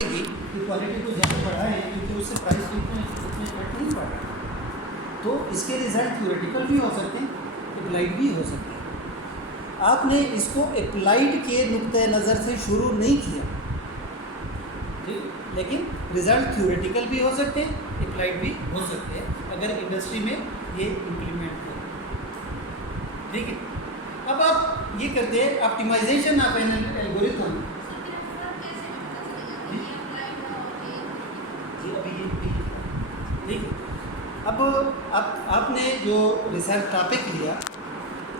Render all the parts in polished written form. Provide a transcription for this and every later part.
कि क्वालिटी को ज़्यादा बढ़ाएं क्योंकि उससे प्राइस तो इतने इफेक्ट नहीं पड़ रहा। तो इसके रिजल्ट थ्योरेटिकल भी हो सकते हैं, अप्लाइड भी हो सकते हैं। आपने इसको अप्लाइड के नुक्ते नज़र से शुरू नहीं किया, ठीक, लेकिन रिजल्ट थ्योरेटिकल भी हो सकते हैं, अप्लाइड भी हो सकते हैं अगर इंडस्ट्री में ये इम्प्लीमेंट हो। ठीक है, अब आप ये करते हैं ऑप्टिमाइजेशन ऑफ एन एल्गोरिथम। ठीक है, अब आपने जो रिसर्च टॉपिक लिया,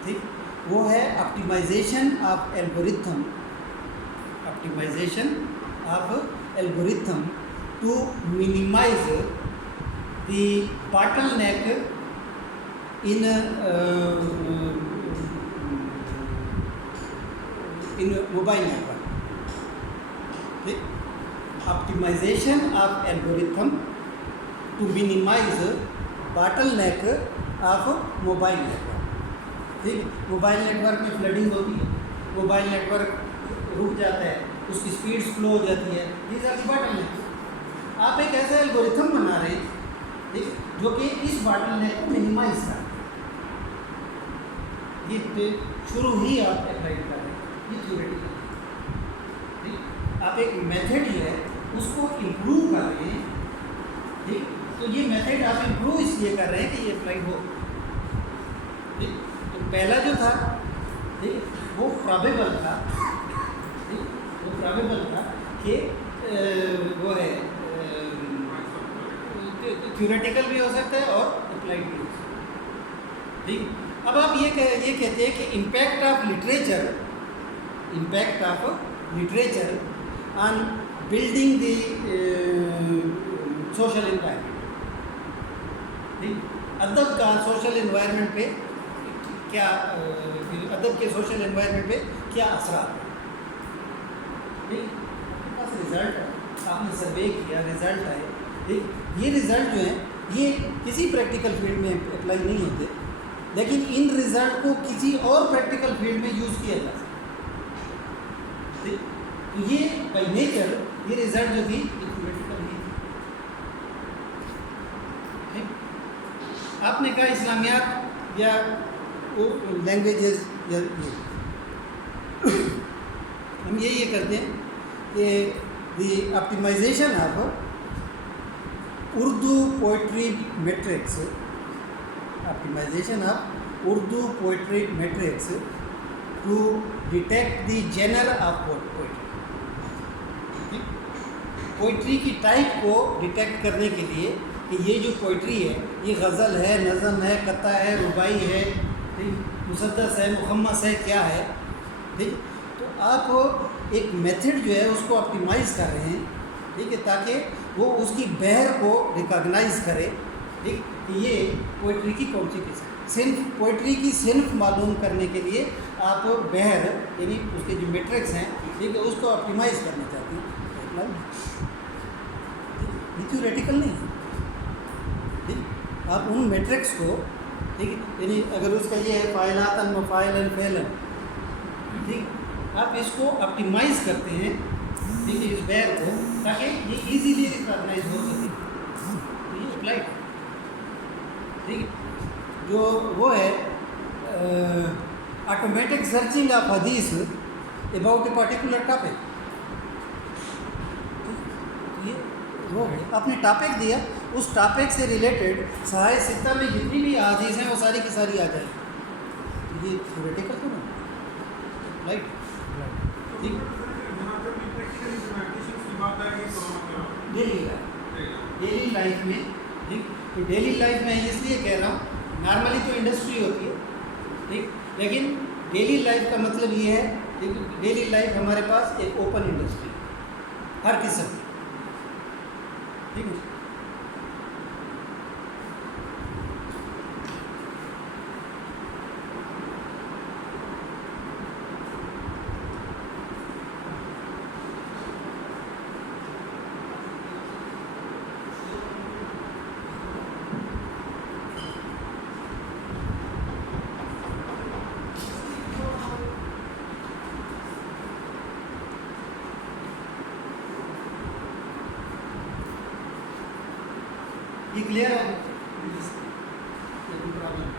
ठीक, वो है optimisation of algorithm, optimisation of algorithm to minimise the bottleneck in mobile network. ठीक, optimisation of algorithm to minimise bottleneck of mobile network. ठीक, मोबाइल नेटवर्क में फ्लडिंग होती है, मोबाइल नेटवर्क रुक जाता है, उसकी स्पीड स्लो हो जाती है, दीज आर द bottleneck। आप एक ऐसा एल्गोरिथम बना रहे हैं, ठीक, जो कि इस bottleneck को मिनिमाइज कर, ये शुरू ही आप अप्लाई कर रहे हैं, ये थ्योरेटिकल। ठीक, आप एक मेथड ही है उसको इम्प्रूव कर रहे हैं। ठीक, तो ये मेथड आप इम्प्रूव इसलिए कर रहे हैं कि ये अप्लाई हो। ठीक, तो पहला जो था, ठीक, वो प्रोबेबल था। ठीक, वो प्रोबेबल था कि वो है थ्योरेटिकल भी हो सकता है और अप्लाइड भी हो सकता है। ठीक, अब आप ये कहते हैं कि impact of literature on building the social environment. ठीक, अदब का सोशल एनवायरनमेंट पे क्या, अदब के सोशल एनवायरनमेंट पे क्या असर है। ठीक, आपके पास रिजल्ट है, आपने सर्वे किया, रिजल्ट आए। ठीक, ये रिजल्ट जो है ये किसी प्रैक्टिकल फील्ड में अप्लाई नहीं होते, लेकिन इन रिजल्ट को किसी और प्रैक्टिकल फील्ड में यूज़ किया जा सकता। ठीक, तो ये बाई नेचर ये रिजल्ट जो थी थ्योरेटिकल ही थी। ठीक, आपने कहा इस्लामियात या लैंग्वेजेस या ये हम ये करते हैं कि the optimization of Urdu poetry matrix, optimization of Urdu poetry matrix to detect the genre of poetry. Poetry की टाइप को डिटेक्ट करने के लिए कि ये जो पोइट्री है ये गज़ल है, नज़म है, कता है, रुबाई है, मुसद्दस है, मुखम्मस है, क्या है। ठीक, तो आप एक मेथड जो है उसको ऑप्टिमाइज़ कर रहे हैं, ठीक है, ताकि वो उसकी बहर को रिकॉग्नाइज करे। ठीक, ये पोइट्री की कौन सी किस्म, सिर्फ पोइट्री की सिर्फ मालूम करने के लिए आप बहर यानी उसके जो मैट्रिक्स हैं, ठीक है, उसको ऑप्टिमाइज़ करना चाहते हैं। ये थ्योरेटिकल नहीं है। ठीक, आप उन मैट्रिक्स को, ठीक, यानी अगर उसका ये है फ़ाइलातन मफ़ाइलन फ़ेलन, ठीक, आप इसको ऑप्टिमाइज़ करते हैं, ठीक है, इस बैर को, ताकि ये इजीली रिकॉग्नाइज हो सके। तो ये अप्लाइड, ठीक है, जो वो है ऑटोमेटिक सर्चिंग ऑफ हदीस अबाउट ए पर्टिकुलर टॉपिक। ये वो है, आपने टॉपिक दिया, उस टॉपिक से रिलेटेड सहाय सित्ता में जितनी भी हदीस हैं वो सारी की सारी आ जाएगी। ये थ्योरेटिकल तो नहीं, राइट। ठीक, डेली लाइफ में, ठीक, तो डेली लाइफ में इसलिए कह रहा हूँ, नॉर्मली तो इंडस्ट्री होती है, ठीक, लेकिन डेली लाइफ का मतलब ये है कि डेली लाइफ हमारे पास एक ओपन इंडस्ट्री हर किस्म की। ठीक है, ये क्लियर है? Problem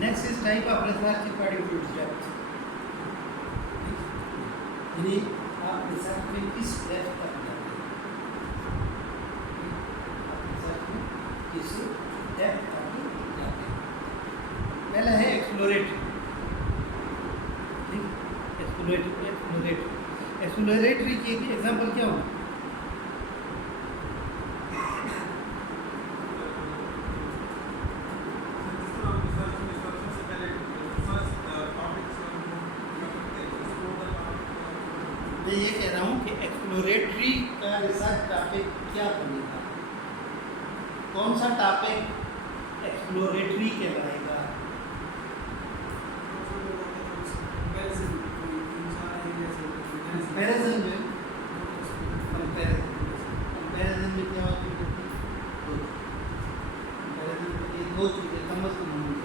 Next is type of research according to its depth. यानी आप रिसर्च में किस डेप्थ तक जाते हैं, आप रिसर्च में किस डेप्थ तक जाते हैं। पहला है एक्सप्लोरेटरी, एक्सप्लोरेटरी की एग्जांपल क्या होगा? मैं ये कह रहा हूँ कि एक्सप्लोरेटरी का रिसर्च टॉपिक क्या बनेगा, कौन सा टॉपिक एक्सप्लोरेटरी कहलाएगा? कंपैरिजन में, कंपैरिजन में क्या होती है? कंपैरिजन में ये दो चीज़ें समझ में होंगी।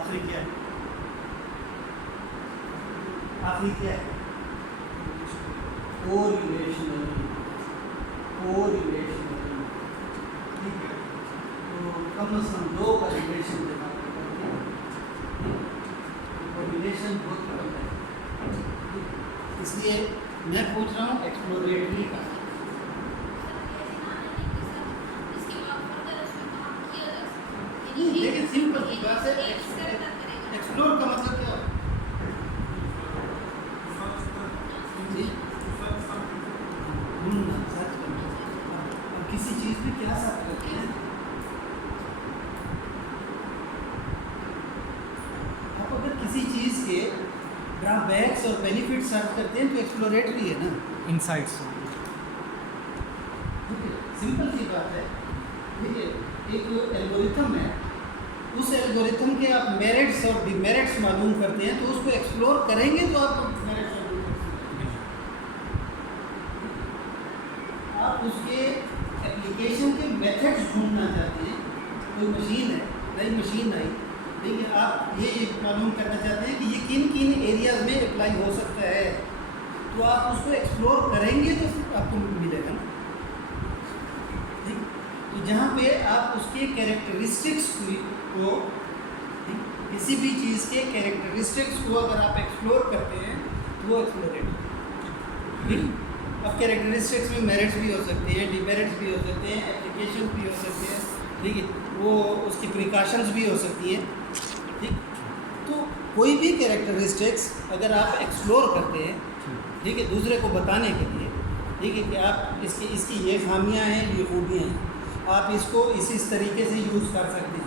आखिरी क्या है? आखिरी क्या है? कोरिलेशनल, ठीक है। तो कम से कम दो का रिलेशन दिखा करते हैं, कोरिलेशन बहुत कम है, इसलिए मैं पूछ रहा हूँ एक्सप्लोरेटरी का। लेकिन सिंपल सी बात है, एक्सप्लोर का मतलब क्या है? किसी चीज़ में क्या सर्च करते हैं? आप अगर किसी चीज़ के ड्रॉबैक्स और बेनिफिट सर्च करते हैं तो एक्सप्लोरेटरी है ना, इनसाइट्स। ठीक है, सिंपल सी बात है। ठीक है, एक एल्गोरिथम है, उस एल्गोरिथम के आप मेरिट्स और डिमेरिट्स मालूम करते हैं तो उसको एक्सप्लोर करेंगे तो आप मेरिट्स और डिमेरिट्स, आप उसके एप्लीकेशन के मेथड्स ढूंढना चाहते हैं। कोई मशीन है, नई मशीन आई, ठीक है, आप ये मालूम करना चाहते हैं कि ये किन किन एरियाज में अप्लाई हो सकता है, तो आप उसको एक्सप्लोर करेंगे तो आपको मिलेगा ना। ठीक, तो जहाँ पे आप उसके कैरेक्टरिस्टिक्स को, किसी भी चीज़ के कैरेक्टरिस्टिक्स को अगर आप एक्सप्लोर करते हैं तो वो एक्सप्लोरेटरी। ठीक, अब कैरेक्टरिस्टिक्स में मेरिट्स भी हो सकते हैं, डिमेरिट्स भी हो सकते हैं, एप्लीकेशन भी हो सकते हैं, ठीक है, वो उसकी प्रिकॉशंस भी हो सकती हैं। ठीक, तो कोई भी कैरेक्टरिस्टिक्स अगर आप एक्सप्लोर करते हैं, ठीक है, दूसरे को बताने के लिए, ठीक है, कि आप इसकी ये खामियां हैं, ये खूबियाँ हैं, आप इसको इस तरीके से यूज़ कर सकते हैं।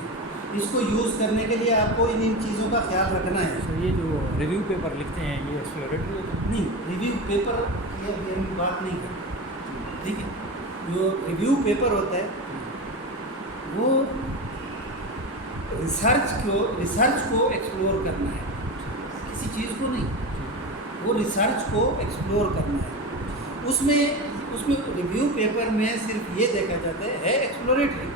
इसको यूज़ करने के लिए आपको इन चीज़ों का ख्याल रखना है। तो ये जो रिव्यू पेपर लिखते हैं ये एक्सप्लोरेटरी होता है? नहीं, रिव्यू पेपर की हम बात नहीं करते। ठीक है, जो रिव्यू पेपर होता है वो रिसर्च को एक्सप्लोर करना है, किसी चीज़ को नहीं, वो रिसर्च को एक्सप्लोर करना है। उसमें रिव्यू पेपर में सिर्फ ये देखा जाता है एक्सप्लोरेटरी,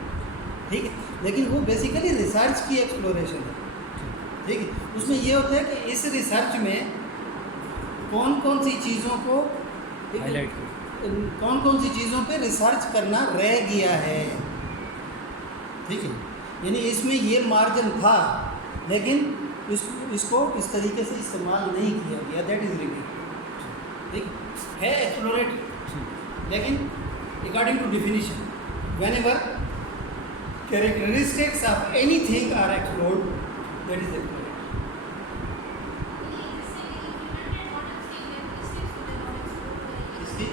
ठीक है, लेकिन वो बेसिकली रिसर्च की एक्सप्लोरेशन है। ठीक है, उसमें ये होता है कि इस रिसर्च में कौन कौन सी चीज़ों को हाईलाइट, कौन कौन सी चीज़ों पे रिसर्च करना रह गया है। ठीक है, यानी इसमें ये मार्जिन था लेकिन इसको इस तरीके से इस्तेमाल नहीं किया गया, दैट इज़ रिव्यू। ठीक है, एक्सप्लोरेटरी। लेकिन according to definition whenever characteristics of anything are explored that is exploratory. इसकी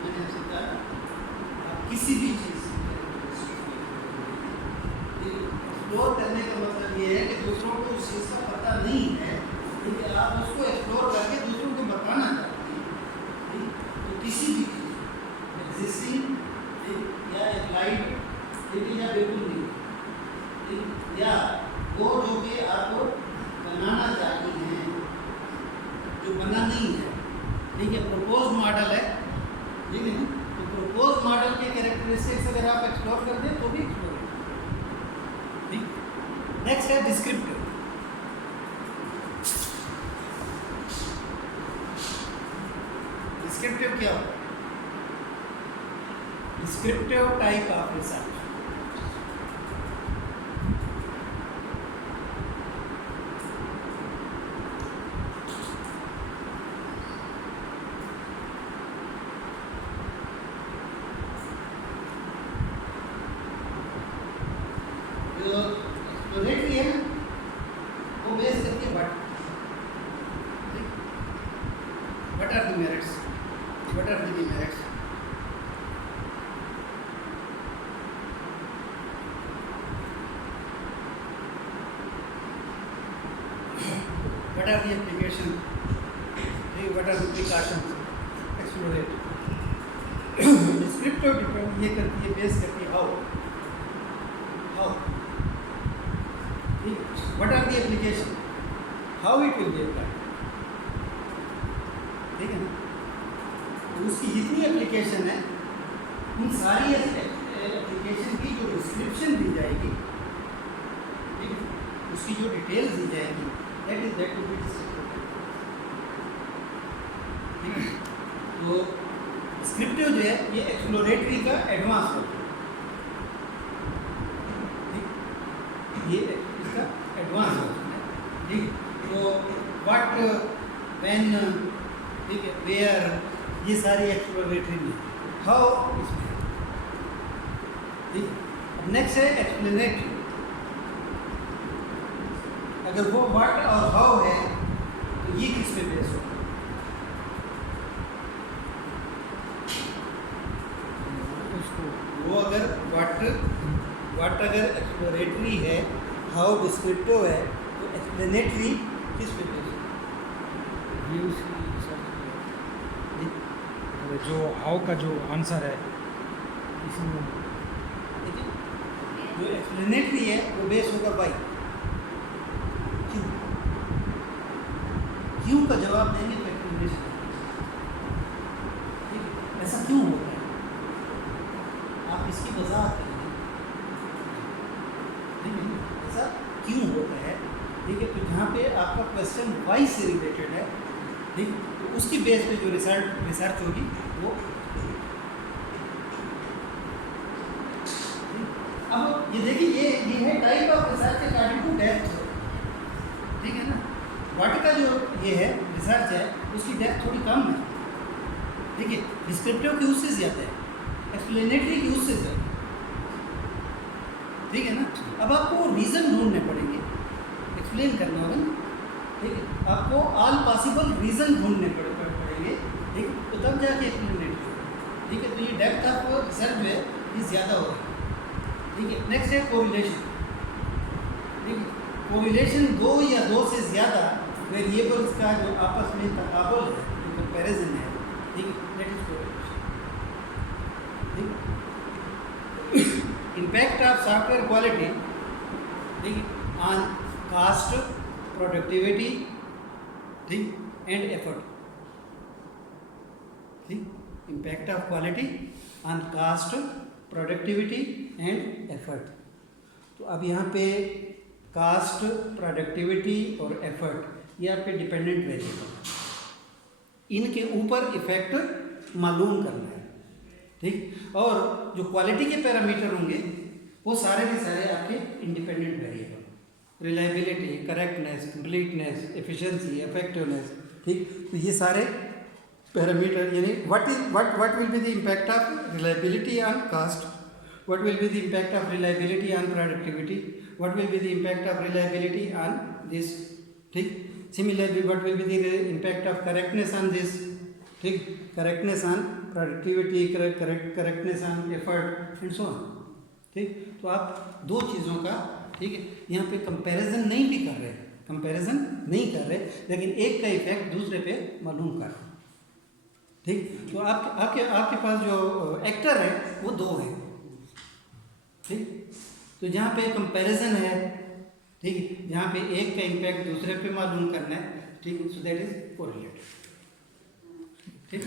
मैंने आपसे कहा आप किसी भी चीज़ एक्सप्लोर करने का मतलब ये है कि दूसरों को उस चीज़ का पता नहीं है, लेकिन आप उसको एक्सप्लोर करके दूसरों को बताना चाहते हैं। ठीक? तो किसी भी एग्जिस्टिंग या अप्लाइड, लेकिन या बिल्कुल नहीं, ठीक? या वो जो कि आपको बनाना चाहती हैं, जो बना नहीं है, ठीक है, प्रपोज मॉडल है, ठीक है ना? तो प्रपोज मॉडल के कैरेक्टरिस्टिक्स अगर आप एक्सप्लोर कर दें तो भी एक्सप्लोर है। ठीक, नेक्स्ट है डिस्क्रिप्टिव। डिस्क्रिप्टिव क्या होता है? डिस्क्रिप्टिव टाइप ऑफ रिसर्च जो एक्सप्लोरेटरी है वो बेस करती है what are the merits, what are the demerits, what are the application, what are the precautions, exploratory. Descriptive depend ये करती है, बेस करती है how what are the application, how it will be applied, ठीक है ना? तो उसकी जितनी एप्लीकेशन है उन सारी एप्लीकेशन की जो डिस्क्रिप्शन दी जाएगी, ठीक है, उसकी जो डिटेल्स दी जाएगी, that will be डिस्क्रिप्टिव। ठीक है, तो डिस्क्रिप्टिव जो है ये एक्सप्लोरेटरी का एडवांस वर्जन, ये इसका एडवांस वर्जन है। ठीक, तो व्हाट, व्हेन, ठीक है, वेयर, ये सारी एक्सप्लोरेटरी में, हाउ इसमें। ठीक, अब नेक्स्ट है एक्सप्लेनेटरी। अगर वो व्हाट और हाउ है तो ये किस पे बेस होगा? वो अगर व्हाट अगर एक्सप्लोरेटरी है, हाउ डिस्क्रिप्टिव है, तो एक्सप्लेनेटरी किस पे बेस होगा? ये उसकी जो हाउ का जो आंसर है इसमें, ठीक है, जो एक्सप्लेनेटरी है वो बेस होगा बाई क्यों। क्यों का जवाब देंगे तो एक्सप्लेनेशन। ठीक है, ऐसा क्यों होता है, आप इसकी वजाहत करेंगे। ठीक है, ऐसा क्यों होता है? ठीक है, तो जहाँ पे आपका क्वेश्चन वाई से रिलेटेड है, ठीक, तो उसकी बेस पे जो रिसर्च होगी वो। अब ये देखिए, ये है type of research according to depth. ठीक है ना, व्हाट का जो ये है रिसर्च है उसकी डेप्थ थोड़ी कम है। ठीक है, डिस्क्रिप्टिव की उससे ज़्यादा है, एक्सप्लेनेटरी की उससे ज़्यादा। ठीक है ना, अब आपको रीज़न ढूंढने पड़ेंगे, एक्सप्लेन करना होगा ना। ठीक है, आपको ऑल पॉसिबल रीज़न ढूंढने पड़ेंगे। ठीक, तो तब जाके एक्सप्लेनेटरी होगा। ठीक है, तो ये डेप्थ ऑफ रिसर्च जो है ये ज़्यादा हो रहा है। ठीक है, नेक्स्ट है कोरिलेशन। ठीक है, कोरिलेशन दो या दो से ज़्यादा वेरिएबल्स का जो आपस में तकाबुल है, जो कंपैरिजन है, ठीक है, दैट इज कोरिलेशन। ठीक, इम्पैक्ट ऑफ सॉफ्टवेयर क्वालिटी, ठीक है, ऑन कास्ट, प्रोडक्टिविटी, ठीक, एंड एफर्ट। ठीक, impact of quality on cast, productivity and effort. तो अब यहाँ पे कास्ट, प्रोडक्टिविटी और एफर्ट ये आपके डिपेंडेंट वेरिएबल, इनके ऊपर इफेक्ट मालूम करना है। ठीक, और जो क्वालिटी के पैरामीटर होंगे वो सारे के सारे आपके independent variable. Reliability, correctness, completeness, efficiency, effectiveness, ठीक। तो ये सारे पैरामीटर, यानी what will be the impact of reliability on cost, what will be the impact of reliability on productivity, what will be the impact of reliability on this, ठीक। Similarly what will be the impact of correctness on this, ठीक, correctness on productivity, correctness on effort and so on, ठीक। तो आप दो चीज़ों का, ठीक है, यहाँ पे कंपैरिजन नहीं भी कर रहे, कंपैरिजन नहीं कर रहे, लेकिन एक का इफेक्ट दूसरे पे मालूम कर रहे, ठीक। तो आपके पास जो एक्टर है वो दो है, ठीक। तो जहाँ पे कंपैरिजन है, ठीक, जहाँ पे एक का इम्पैक्ट दूसरे पे मालूम करना है, ठीक, सो दैट इज कोरिलेटेड, ठीक।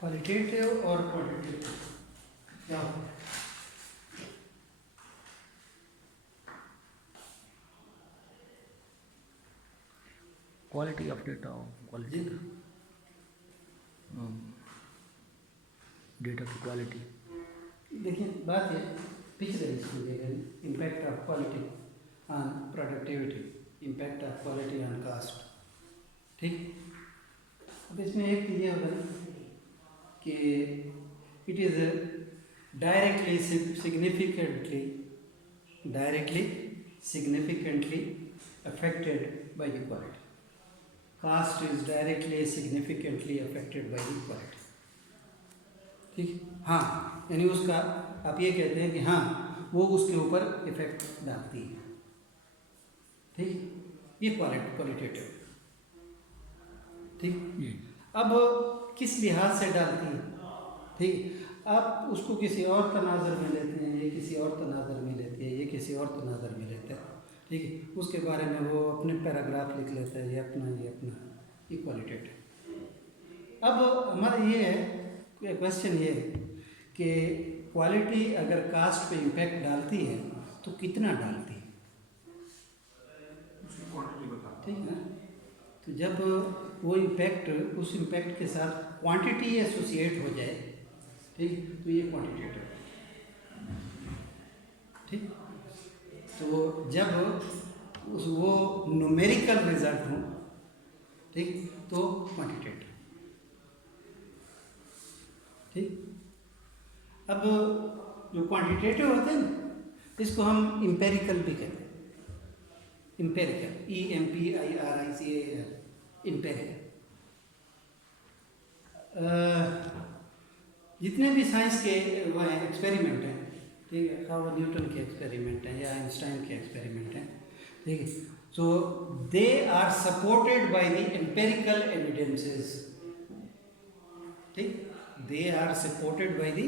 क्वालिटेटिव और क्वांटिटेटिव क्या होता है? Quality of data, quality data की क्वालिटी। देखिए बात है पिछले इसमें impact of quality on productivity, impact of quality on cost, ठीक। अब इसमें एक ये होगा कि it is directly significantly affected by the quality, cost is directly significantly affected by the quality, ठीक। हाँ, यानी उसका आप ये कहते हैं कि हाँ वो उसके ऊपर इफेक्ट डालती है, ठीक। ये क्वालिटेटिव, ठीक। अब किस लिहाज से डालती है, ठीक। आप उसको किसी और तनाज़र में लेते हैं, ये किसी और तनाज़र में लेती है, ये किसी और तनाज़र में लेता है, ठीक है। उसके बारे में वो अपने पैराग्राफ लिख लेता है, ये अपना ये क्वालिटेटिव। अब हमारा ये है क्वेश्चन ये है कि क्वालिटी अगर कास्ट पे इम्पैक्ट डालती है तो कितना डालती है, ठीक है। तो जब वो इम्पैक्ट उस इम्पैक्ट के साथ क्वांटिटी एसोसिएट हो जाए, ठीक, तो ये क्वांटिटेटिव, ठीक। तो जब वो न्यूमेरिकल रिजल्ट हो, ठीक, तो क्वांटिटेटिव, ठीक। अब जो क्वांटिटेटिव होते हैं ना, इसको हम इम्पेरिकल भी कहते हैं, इम्पेरिकल, EMPIRICAL, इम्पेरिकल। जितने भी साइंस के वो हैं एक्सपेरिमेंट हैं, ठीक है, खाओ न्यूटन के एक्सपेरिमेंट हैं या आइंस्टाइन के एक्सपेरिमेंट हैं, ठीक है। So they are supported by the empirical evidences, ठीक। They are supported by the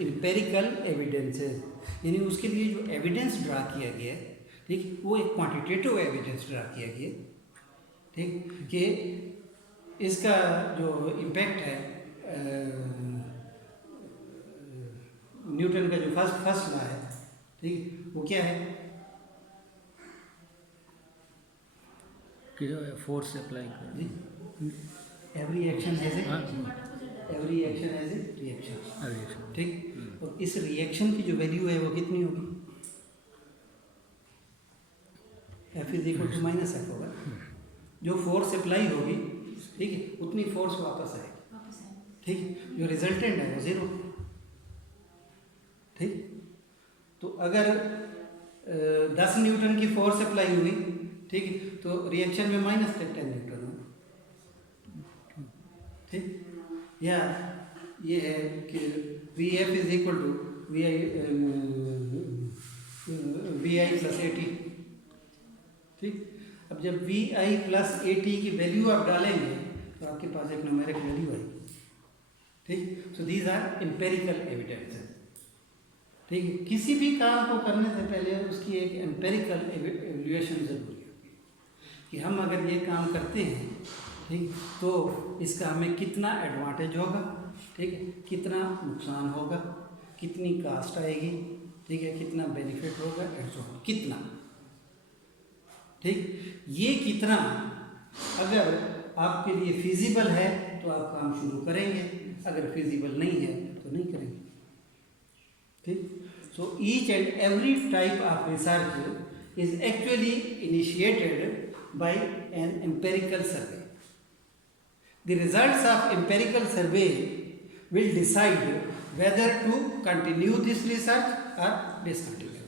empirical evidences, यानी उसके लिए जो एविडेंस ड्रा किया गया है, ठीक, वो एक क्वांटिटेटिव एविडेंस ड्रा किया गया, ठीक, कि इसका जो इम्पैक्ट है, न्यूटन का जो फर्स्ट लॉ है, ठीक, वो क्या है कि फोर्स अप्लाई कर जी, every action has a reaction, ठीक। और इस रिएक्शन की जो वैल्यू है वो कितनी होगी, F is equal to minus F होगा। जो फोर्स अप्लाई होगी, ठीक है, उतनी फोर्स वापस आएगी, ठीक। जो रिजल्टेंट है वो ज़ीरो, ठीक। तो अगर 10 न्यूटन की फोर्स अप्लाई हुई, ठीक है, तो रिएक्शन में माइनस 10 न्यूटन हो, ठीक। या ये है कि VF is equal to VI plus AT, ठीक। अब जब VI प्लस AT की वैल्यू आप डालेंगे तो आपके पास एक न्यूमेरिक वैल्यू आएगी, ठीक, so these are empirical evidence. ठीक है, किसी भी काम को करने से पहले उसकी एक एम्पेरिकल एवेल्यूएशन जरूरी होगी कि हम अगर ये काम करते हैं, ठीक, तो इसका हमें कितना एडवांटेज होगा, ठीक है, कितना नुकसान होगा, कितनी कास्ट आएगी, ठीक है, कितना बेनिफिट होगा, कितना, ठीक, ये कितना अगर आपके लिए फिजिबल है तो आप काम शुरू करेंगे, अगर फिजिबल नहीं है तो नहीं करेंगे। ठीक, so each and every type of research is actually initiated by an empirical survey. The results of empirical survey will decide whether to continue this research or discontinue.